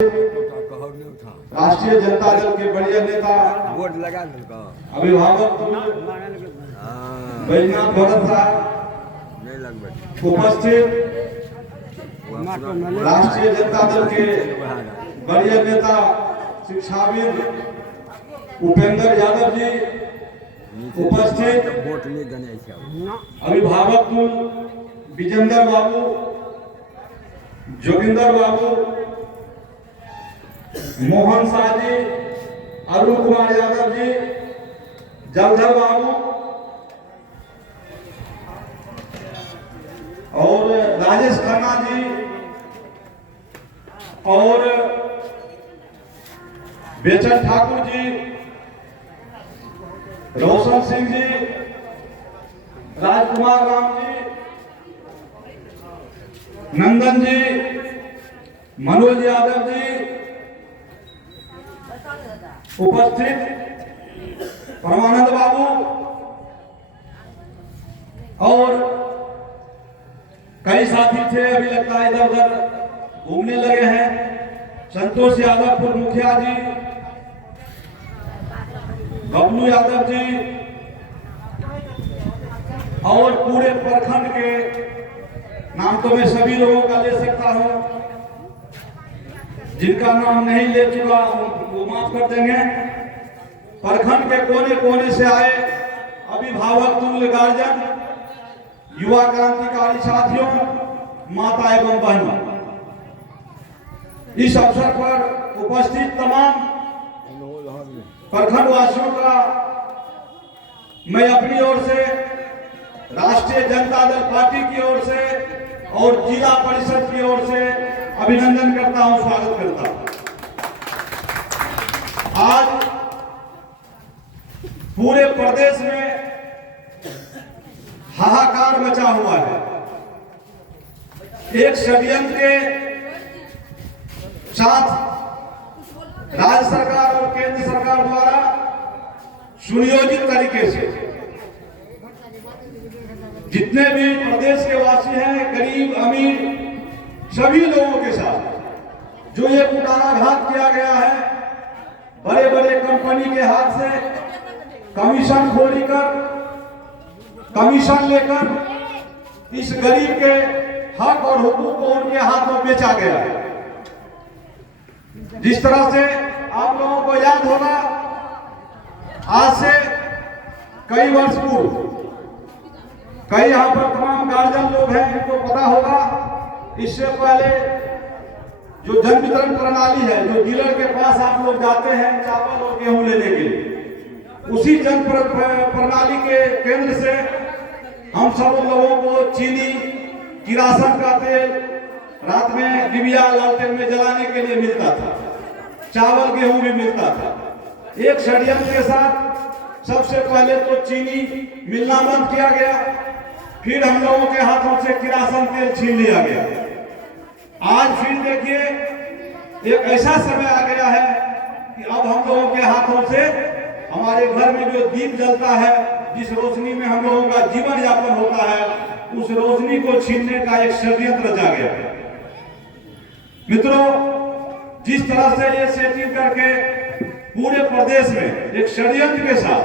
राष्ट्रीय जनता दल के बढ़िया नेता वोट लगा अभिभावक बैजनाथ भगत साहब उपस्थित राष्ट्रीय जनता दल के बढ़िया नेता शिक्षाविद उपेंद्र यादव जी उपस्थित अभिभावक विजेंद्र बाबू, जोगिंदर बाबू, मोहन शाह जी, अरुण कुमार यादव जी, जलधर बाबू और राजेश खन्ना जी और बेचन ठाकुर जी, रोशन सिंह जी, राजकुमार राम जी, नंदन जी, मनोज यादव जी उपस्थित, परमानंद बाबू और कई साथी थे, अभी लगता है इधर उधर घूमने लगे हैं। संतोष यादव पूर्व मुखिया जी, बबलू यादव जी और पूरे प्रखंड के नाम तो मैं सभी लोगों का ले सकता हूं, जिनका नाम नहीं ले चुका वो माफ कर देंगे। प्रखंड के कोने कोने से आए अभिभावक, तुल्य गार्जियन, युवा क्रांतिकारी साथियों, माता एवं बहनों, इस अवसर पर उपस्थित तमाम प्रखंड वासियों का मैं अपनी ओर से, राष्ट्रीय जनता दल पार्टी की ओर से और जिला परिषद की ओर से अभिनंदन करता हूं, स्वागत करता हूं। आज पूरे प्रदेश में हाहाकार मचा हुआ है। एक षड्यंत्र के साथ राज्य सरकार और केंद्र सरकार द्वारा सुनियोजित तरीके से जितने भी प्रदेश के वासी हैं, गरीब अमीर सभी लोगों के साथ जो ये कुटाराघात किया गया है, बड़े बड़े कंपनी के हाथ से कमीशन खोरी कर, कमीशन लेकर इस गरीब के हक और हुकूक को उनके हाथ में बेचा गया है। जिस तरह से आप लोगों को याद होगा, आज से कई वर्ष पूर्व कई यहाँ पर तमाम गार्जियन लोग हैं जिनको पता होगा, इससे पहले जो जन वितरण प्रणाली है, जो डीलर के पास आप लोग जाते हैं चावल और गेहूं लेने के लिए, उसी जन प्रणाली के केंद्र से हम सब लोगों को चीनी, किरासन का तेल रात में डिबिया लालटेन में जलाने के लिए मिलता था, चावल गेहूं भी मिलता था। एक षड्यंत्र के साथ सबसे पहले तो चीनी मिलना बंद किया गया, फिर हम लोगों के हाथों से किरासन तेल छीन लिया गया। आज फिर देखिए एक ऐसा समय आ गया है कि अब हम लोगों के हाथों से हमारे घर में जो दीप जलता है, जिस रोशनी में हम लोगों का जीवन यापन होता है, उस रोशनी को छीनने का एक षड्यंत्र रचा गया। मित्रों, जिस तरह से ये सेटिंग करके पूरे प्रदेश में एक षड्यंत्र के साथ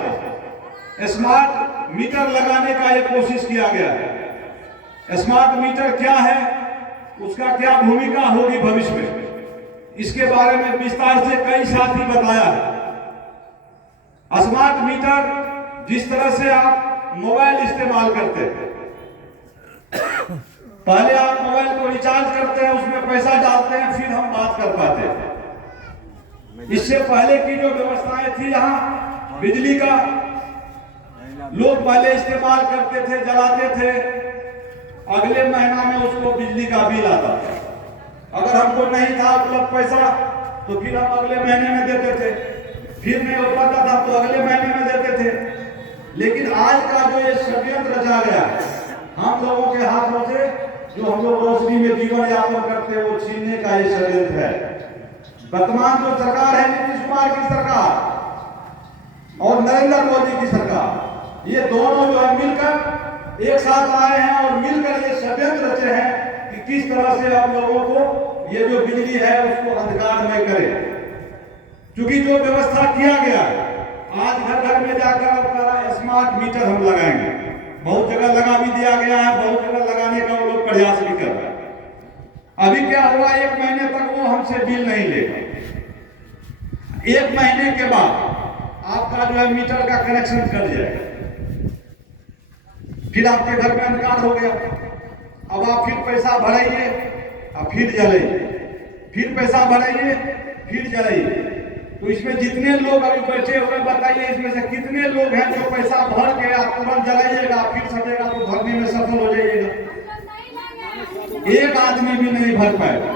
स्मार्ट मीटर लगाने का एक कोशिश किया गया है। स्मार्ट मीटर क्या है, उसका क्या भूमिका होगी भविष्य में, इसके बारे में विस्तार से कई साथी बताया है। स्मार्ट मीटर जिस तरह से आप मोबाइल इस्तेमाल करते हैं, पहले आप मोबाइल को रिचार्ज करते हैं, उसमें पैसा डालते हैं, फिर हम बात कर पाते हैं। इससे पहले की जो व्यवस्थाएं थी, यहाँ बिजली का लोग पहले इस्तेमाल करते थे, जलाते थे, अगले महीना में उसको बिजली का बिल आता था। अगर हमको नहीं था उपलब्ध पैसा तो फिर हम अगले महीने में देते थे, फिर नहीं हो पाता था तो अगले महीने में देते थे। लेकिन आज का जो ये षड्यंत्र रचा गया है, हम लोगों के हाथों से जो हम लोग रोशनी में जीवन यापन करते हैं, वो छीनने का ये षड्यंत्र है। वर्तमान जो सरकार है, नीतीश कुमार की सरकार और नरेंद्र मोदी की सरकार, ये दोनों जो है मिलकर एक साथ आए हैं और मिलकर ये षड्यंत्र रचे हैं कि किस तरह से आप लोगों को ये जो बिजली है उसको अंधकारमय करें। क्योंकि जो व्यवस्था किया गया है, आज घर घर में जाकर आपका स्मार्ट मीटर हम लगाएंगे, बहुत जगह लगा भी दिया गया है, बहुत जगह लगाने का वो लोग प्रयास भी कर रहे हैं। अभी क्या हुआ, 1 महीने तक वो हमसे बिल नहीं लेगा। 1 महीने के बाद आपका जो है मीटर का कनेक्शन कट जाएगा, फिर आपके घर में अंधकार हो गया। अब आप फिर पैसा भराइए और फिर जलाइए, फिर पैसा भराइए फिर जलाइए। तो इसमें जितने लोग अभी बैठे हुए बताइए, इसमें से कितने लोग हैं जो पैसा भर के आप तुरंत जलाइएगा, फिर सटेगा तो भरने में सफल हो जाइएगा? एक आदमी भी नहीं भर पाएगा।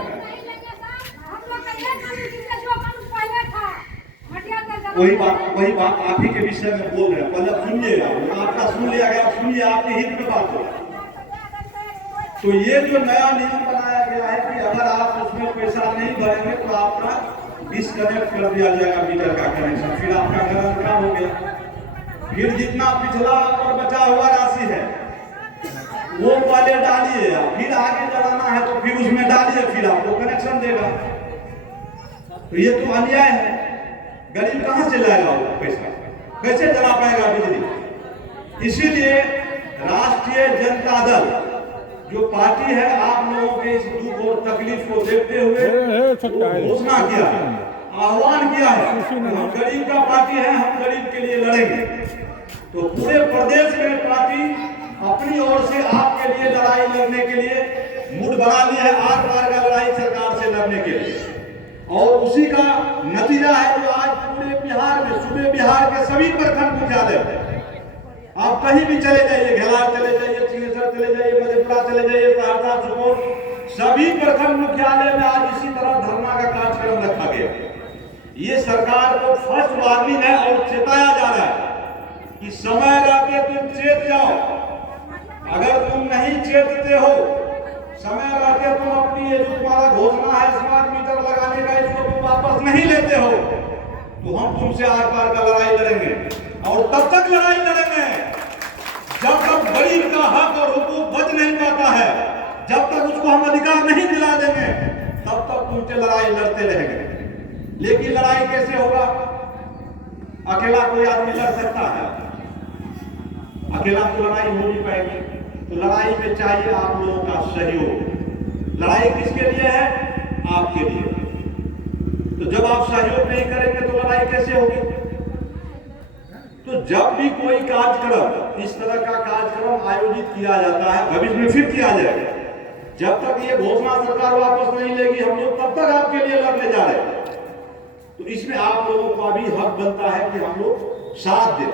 वही बात आप ही के विषय में बोल रहे हैं। पहले सुनिएगा, आपका सुन लिया गया, सुनिए, आपके हित में बात हो। तो ये जो नया नियम बनाया गया है कि अगर आप उसमें पैसा नहीं भरेंगे तो आपका डिस्कनेक्ट कर दिया जाएगा मीटर का कनेक्शन, फिर आपका घर अंधकार हो गया। फिर जितना पिछला और बचा हुआ राशि है वो पहले डालिए, फिर आगे जलाना है तो फिर उसमें डालिए, फिर आपको कनेक्शन देगा। तो ये तो अन्याय है। गरीब कहां से लाएगा वो पैसा, कैसे जला पाएगा बिजली? इसीलिए राष्ट्रीय जनता दल जो पार्टी है, आप लोगों के इस दुख और तकलीफ को देखते हुए घोषणा किया है, आह्वान किया है, हम गरीब का पार्टी है, हम गरीब के लिए लड़ेंगे। तो पूरे प्रदेश में पार्टी अपनी ओर से आपके लिए लड़ाई लड़ने के लिए मूड बना ली है, आर पार का लड़ाई सरकार से लड़ने के लिए। और उसी का नतीजा है जो आज पूरे बिहार में, सूबे बिहार के सभी प्रखंड मुख्यालय, आप कहीं भी चले जाइए, घेलार चले जाइए, सिंहेश्वर चले जाइए, मधेपुरा चले जाइए, सहरसा, सुपौल, सभी प्रखंड मुख्यालय में आज इसी तरह धरना का कार्यक्रम रखा गया। ये सरकार को फर्स्ट वार्निंग है और चेताया जा रहा है कि समय रहते तुम चेत जाओ। अगर तुम नहीं चेतते हो, समय रहते तुम अपनी ये जो तुम्हारा घोषणा है स्मार्ट मीटर लगाने का, इसको तुम वापस नहीं लेते हो, तो हम तुमसे आर पार का लड़ाई लड़ेंगे। और तब तक लड़ाई लड़ेंगे जब तक गरीब का हक और हुकूक बच नहीं पाता है, जब तक उसको हम अधिकार नहीं दिला देंगे, तब तक तुमसे लड़ाई लड़ते रहेंगे। लेकिन लड़ाई कैसे होगा? अकेला कोई आदमी लड़ सकता है? अकेला तो लड़ाई हो नहीं पाएगी। तो लड़ाई में चाहिए आप लोगों का सहयोग। लड़ाई किसके लिए है? आपके लिए। तो जब आप सहयोग नहीं करेंगे तो लड़ाई कैसे होगी? तो जब भी कोई कार्यक्रम, इस तरह का कार्यक्रम आयोजित किया जाता है, भविष्य में फिर किया जाएगा, जब तक ये घोषणा सरकार वापस नहीं लेगी, हम लोग तब तक आपके लिए लड़ने जा रहे हैं। तो इसमें आप लोगों का भी हक बनता है कि हम लोग साथ दें।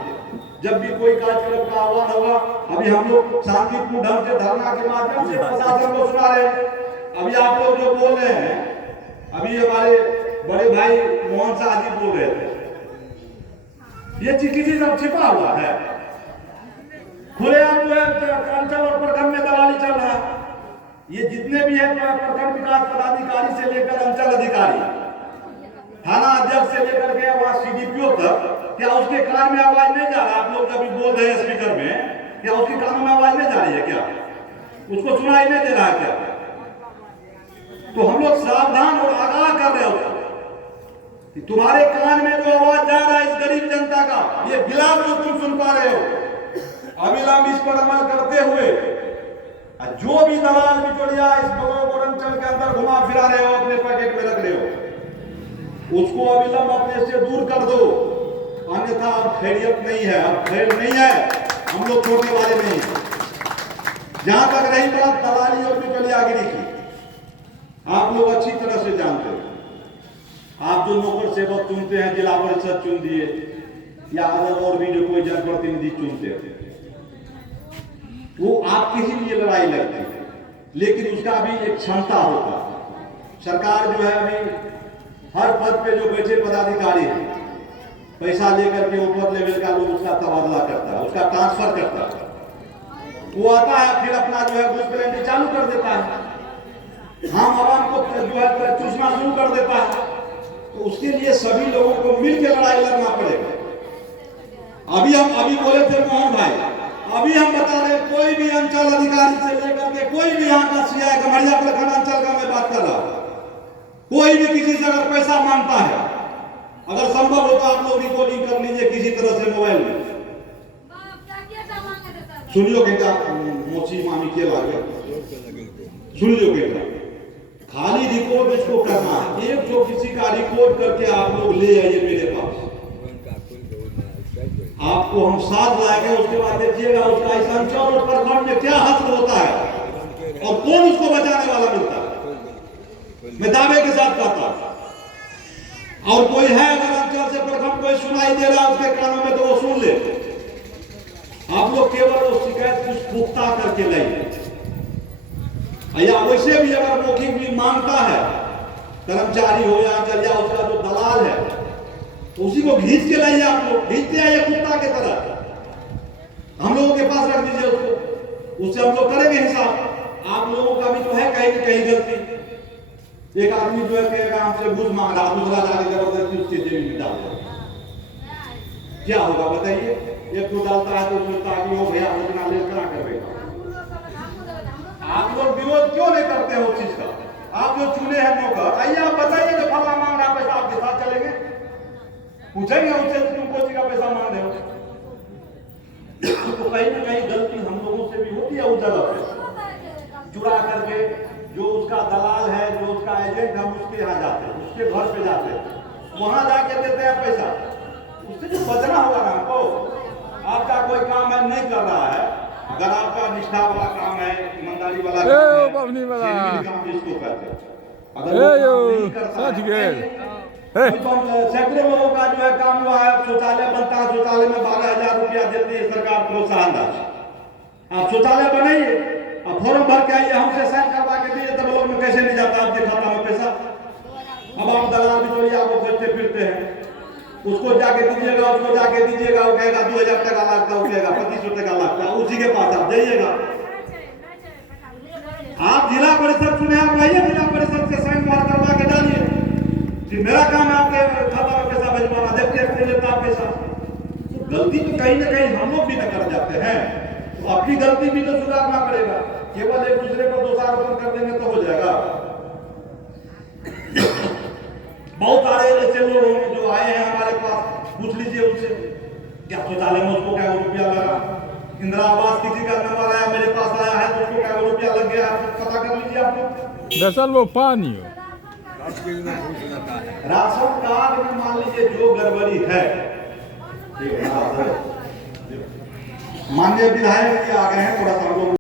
जब भी कोई कार्यक्रम का आह्वान होगा, अभी हम लोग शांतिपूर्ण ढंग से धरना के माध्यम से प्रशासन को सुना रहे हैं। अभी आप लोग जो बोल रहे हैं, अभी हमारे बड़े भाई मोहन शाह जी बोल रहे थे, ये किसी सब छिपा हुआ है, खुलेआम जो है अंचल और प्रखंड में दलाली चल रहा है। ये जितने भी है प्रखंड विकास पदाधिकारी से लेकर अंचल अधिकारी, थाना अध्यक्ष से लेकर के वहां सीडीपीओ तक, क्या उसके कान में आवाज नहीं जा रहा? आप लोग अभी बोल रहे हैं स्पीकर में, क्या उसके कानों में आवाज नहीं जा रही है? क्या उसको सुनाई नहीं दे रहा है क्या? तो हम लोग सावधान और आगाह कर रहे हो कि तुम्हारे कान में जो आवाज जा रहा है इस गरीब जनता का, ये विलाप जो तुम सुन पा रहे हो, अविलंब इस पर अमल करते हुए जो भी दलाल बिचौलिया इस ब्लॉक और अंचल के अंदर घुमा फिरा रहे हो, अपने पैकेट में रख रहे हो, उसको अविलंब अपने से दूर कर दो। अन्यथा अब खैरियत नहीं है, अब खैर नहीं है, हम लोग छोड़ने वाले नहीं। जहां तक रही बात दलाली और बिचौलियागिरी की, आप लोग अच्छी तरह से जानते हो। आप जो नौकर सेवक चुनते हैं, जिला परिषद चुन दिए या अलग और भी जो कोई जनप्रतिनिधि चुनते हैं, वो आपके ही लिए लड़ाई लड़ती है, लेकिन उसका भी एक क्षमता होता है। सरकार जो है अभी हर पद पे जो बैठे पदाधिकारी है, पैसा लेकर के ऊपर लेवल का लोग उसका तबादला करता है, उसका ट्रांसफर करता है। वो आता है फिर अपना जो है घूस पेलेंटी चालू कर देता है, हम आवाम को जो है चूसना शुरू कर देता है। तो उसके लिए सभी लोगों को मिलकर लड़ाई लड़ना पड़ेगा। अभी बोले थे मोहन भाई, अभी हम बता रहे कोई भी अंचल अधिकारी से लेकर के कोई भी यहाँ का सीआई गम्हरिया प्रखंड अंचल का मैं बात कर रहा हूँ, कोई भी किसी से अगर पैसा मांगता है, अगर संभव हो तो आप लोग रिकॉर्डिंग कर लीजिए किसी तरह से मोबाइल में। सुनियो के क्या मोची मामी के लागे सुन लियो बेटा, खाली रिकॉर्ड इसको करना है। एक जो किसी का रिकॉर्ड करके आप लोग ले आइए मेरे पास, आपको हम साथ लाएंगे। उसके बाद देखिएगा उसका इस अंचल और प्रखंड में क्या हश्र होता है और कौन उसको बचाने वाला मिलता है, मैं दावे के साथ कहता हूं। और कोई है अगर अंचल से प्रखंड कोई सुनाई दे रहा है उसके कानों में तो वो सुन ले। आप लोग केवल वो शिकायत कुछ पुख्ता करके लाइए, या वैसे भी अगर मौखिक भी मांगता है कर्मचारी हो या चलिया उसका जो दलाल है तो उसी को घींच के लाइए। आप लोग घींचते आइए कुत्ता के तरह, हम लोगों के पास रख दीजिए उसको, उससे हम लोग करेंगे हिसाब। आप लोगों का भी तो है कहीं न कहीं गलती। एक आदमी जो है कहेगा हमसे घूस मांग रहा, दूसरा जाके जबरदस्ती उसके जेब में डाल देगा, क्या होगा बताइए? एक तो डालता है तो सोचता है कि वो भैया उतना ले करा करवेगा। आप लोग विरोध क्यों नहीं करते हो उस चीज का? आप जो चुने हैं नौकर, आइए आप बताइए कि फला मांग रहा पैसा, आपके साथ चलेंगे, पूछेंगे उससे तुम कौन सी का पैसा मांग रहे हो? तो कहीं ना कहीं गलती हम लोगों से भी होती है उस जगह पे। चुरा करके जो उसका दलाल है, जो उसका एजेंट, हम उसके यहाँ जाते हैं, उसके घर पे जाते हैं, वहां जाके देते हैं पैसा। उससे जो बचना होगा ना हमको, आपका कोई काम है नहीं कर रहा है, अगर आपका निष्ठा वाला काम है, ईमानदारी वाला काम है, काम जिसको कहते हैं, अगर वो नहीं करता है, सैकड़ों लोगों का जो है काम हुआ है। शौचालय बनता है, शौचालय में 12,000 रुपया देती है सरकार प्रोत्साहन राशि। आप शौचालय बनाइए, आप फॉर्म भर के आइए, हमसे साइन करवा के दीजिए, तब लोग में कैसे नहीं जाता आपके खाता में पैसा? अब आप दलाल बिचौलिया को खोजते फिरते हैं, उसको जाके दीजिएगा, उसको जाके दीजिएगा, वो कहेगा 2,000 टका लगता, वो कहेगा 2500 टका लगता, उसी के पास आप जाइएगा। आप जिला परिषद चुने, आप आइए जिला परिषद से साइन मार करवा के डालिए कि मेरा काम है आपके खाता में पैसा भिजवाना, देखते लेता पैसा। तो गलती तो कहीं ना कहीं हम लोग भी न कर जाते हैं, तो अपनी गलती भी तो सुधारना पड़ेगा। केवल एक दूसरे को दोषारोपण कर देंगे तो हो जाएगा? बहुत सारे ऐसे लोग होंगे जो आए हैं हमारे पास, पूछ लीजिए उनसे क्या शौचालय में उसको क्या रुपया लगा, इंदिरा आवास किसी का नंबर आया मेरे पास आया है तो उसको क्या रुपया लग गया, पता कर लीजिए आप लोग। दरअसल वो पानी राशन कार्ड में मान लीजिए जो गड़बड़ी है, माननीय विधायक जी आ गए हैं, थोड़ा सा हम लोग